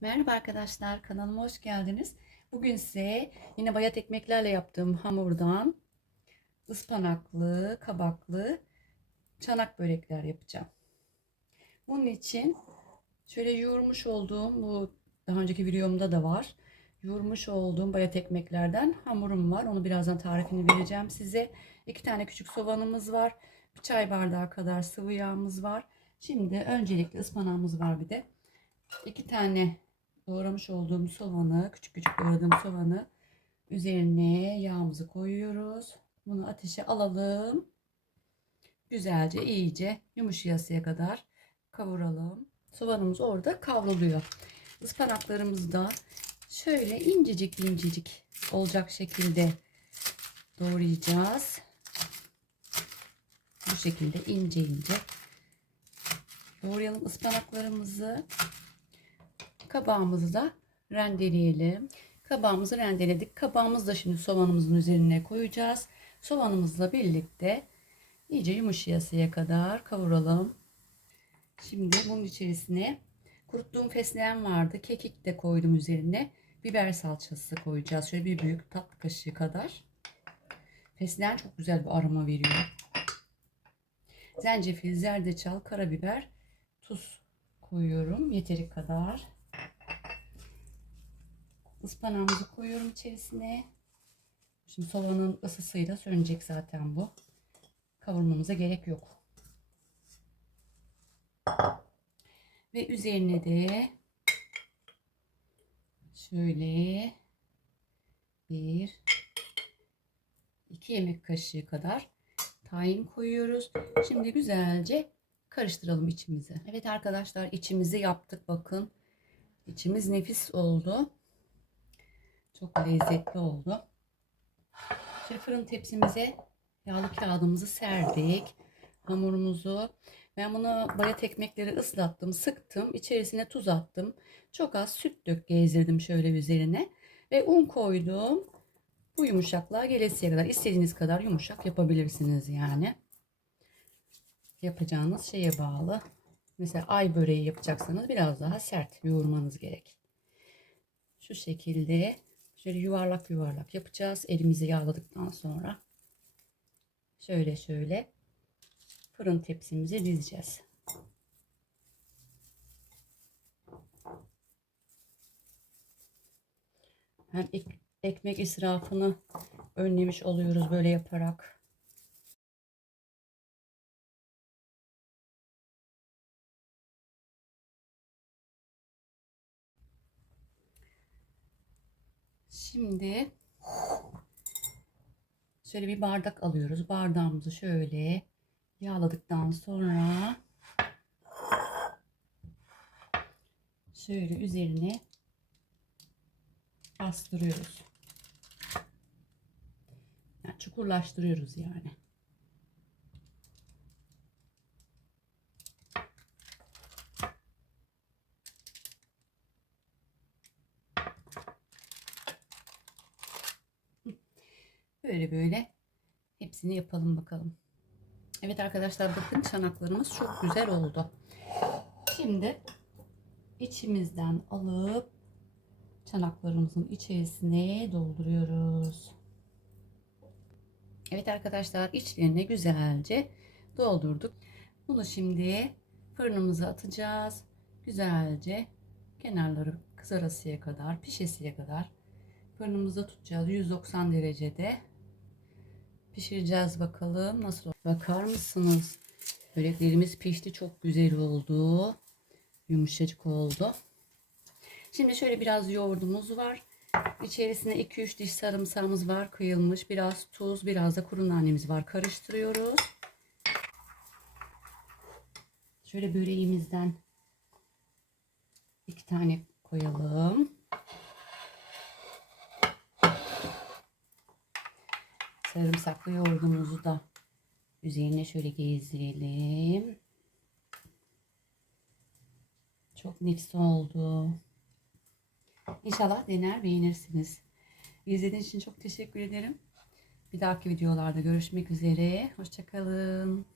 Merhaba arkadaşlar, kanalıma hoş geldiniz. Bugün size yine bayat ekmeklerle yaptığım hamurdan ıspanaklı, kabaklı çanak börekler yapacağım. Bunun için şöyle yoğurmuş olduğum bu daha önceki videomda da var. Yoğurmuş olduğum bayat ekmeklerden hamurum var. Onu birazdan tarifini vereceğim size. İki tane küçük soğanımız var. Bir çay bardağı kadar sıvı yağımız var. Şimdi öncelikle ıspanağımız var bir de. İki tane doğramış olduğum soğanı, küçük küçük doğradığım soğanı üzerine yağımızı koyuyoruz. Bunu ateşe alalım. Güzelce iyice yumuşayasıya kadar kavuralım. Soğanımız orada kavruluyor. Ispanaklarımızı da şöyle incecik incecik olacak şekilde doğrayacağız. Bu şekilde ince ince doğrayalım ıspanaklarımızı. Kabağımızı da rendeleyelim. Kabağımızı rendeledik. Kabağımızı da şimdi soğanımızın üzerine koyacağız. Soğanımızla birlikte iyice yumuşayasıya kadar kavuralım. Şimdi bunun içerisine kuruttuğum fesleğen vardı. Kekik de koydum üzerine. Biber salçası koyacağız. Şöyle bir büyük tatlı kaşığı kadar. Fesleğen çok güzel bir aroma veriyor. Zencefil, zerdeçal, karabiber, tuz koyuyorum. Yeteri kadar. Ispanağımızı koyuyorum içerisine. Şimdi soğanın ısısıyla sönecek zaten bu. Kavurmamıza gerek yok. Ve üzerine de şöyle bir iki yemek kaşığı kadar tahin koyuyoruz. Şimdi güzelce karıştıralım içimizi. Evet arkadaşlar içimizi yaptık bakın. İçimiz nefis oldu. Çok lezzetli oldu. Şimdi fırın tepsimize yağlı kağıdımızı serdik. Hamurumuzu ben bunu bayat ekmekleri ıslattım, sıktım. İçerisine tuz attım. Çok az süt dök gezdirdim şöyle üzerine. Ve un koydum. Bu yumuşaklığa gelesiye kadar istediğiniz kadar yumuşak yapabilirsiniz yani. Yapacağınız şeye bağlı. Mesela ay böreği yapacaksanız biraz daha sert yoğurmanız gerek. Şu şekilde şöyle yuvarlak yuvarlak yapacağız. Elimizi yağladıktan sonra şöyle şöyle fırın tepsimize dizeceğiz. Hem ek- ekmek israfını önlemiş oluyoruz böyle yaparak. Şimdi şöyle bir bardak alıyoruz. Bardağımızı şöyle yağladıktan sonra şöyle üzerine bastırıyoruz. Yani çukurlaştırıyoruz yani. Böyle böyle hepsini yapalım bakalım. Evet arkadaşlar bakın çanaklarımız çok güzel oldu. Şimdi içimizden alıp çanaklarımızın içerisine dolduruyoruz. Evet arkadaşlar içlerine güzelce doldurduk. Bunu şimdi fırınımıza atacağız. Güzelce kenarları kızarasıya kadar, pişesiye kadar fırınımızda tutacağız 190 derecede. Pişireceğiz bakalım nasıl. Bakar mısınız? Böreklerimiz pişti çok güzel oldu. Yumuşacık oldu. Şimdi şöyle biraz yoğurdumuz var. İçerisine 2-3 diş sarımsağımız var kıyılmış. Biraz tuz, biraz da kuru nanemiz var. Karıştırıyoruz. Şöyle böreğimizden iki tane koyalım. Sarımsaklı yoğurdumuzu da üzerine şöyle gezdirelim. Çok nefis oldu. İnşallah dener beğenirsiniz. İzlediğiniz için çok teşekkür ederim. Bir dahaki videolarda görüşmek üzere. Hoşçakalın.